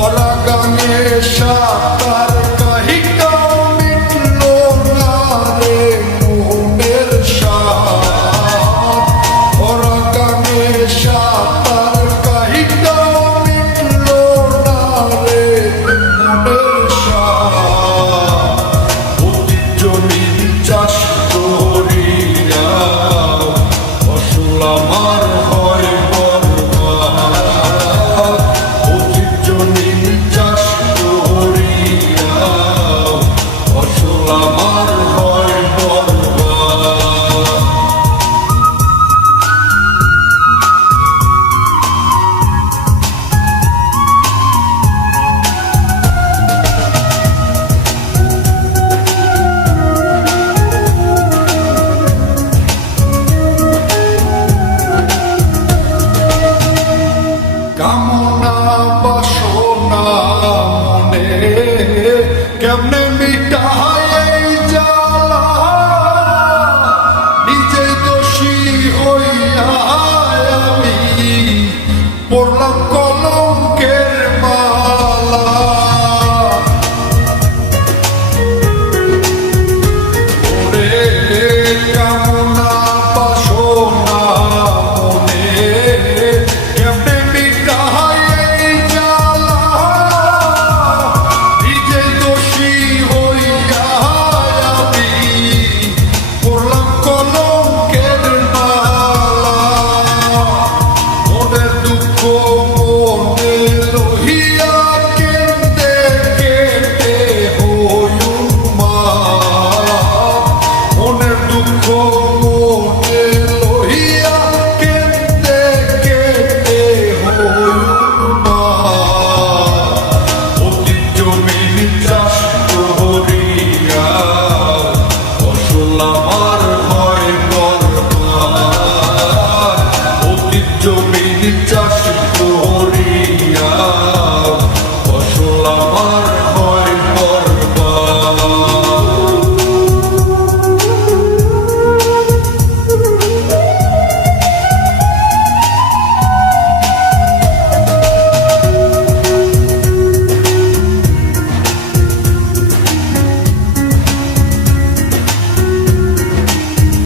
ওরা গানে সাতার কাহিকাও মিটল না রে মনের সাথ। ওরা গানে সাতার কাহিকাও মিটল না রে মনের সাথ। ঐতিহ্য নির্যাস করিয়া ফসল আমার হয় বরবাদ। ঐতিহ্য নির্যাস করিয়া ফসল আমার হয় বরবাদ। কামনা বাসনা মনে কেমনে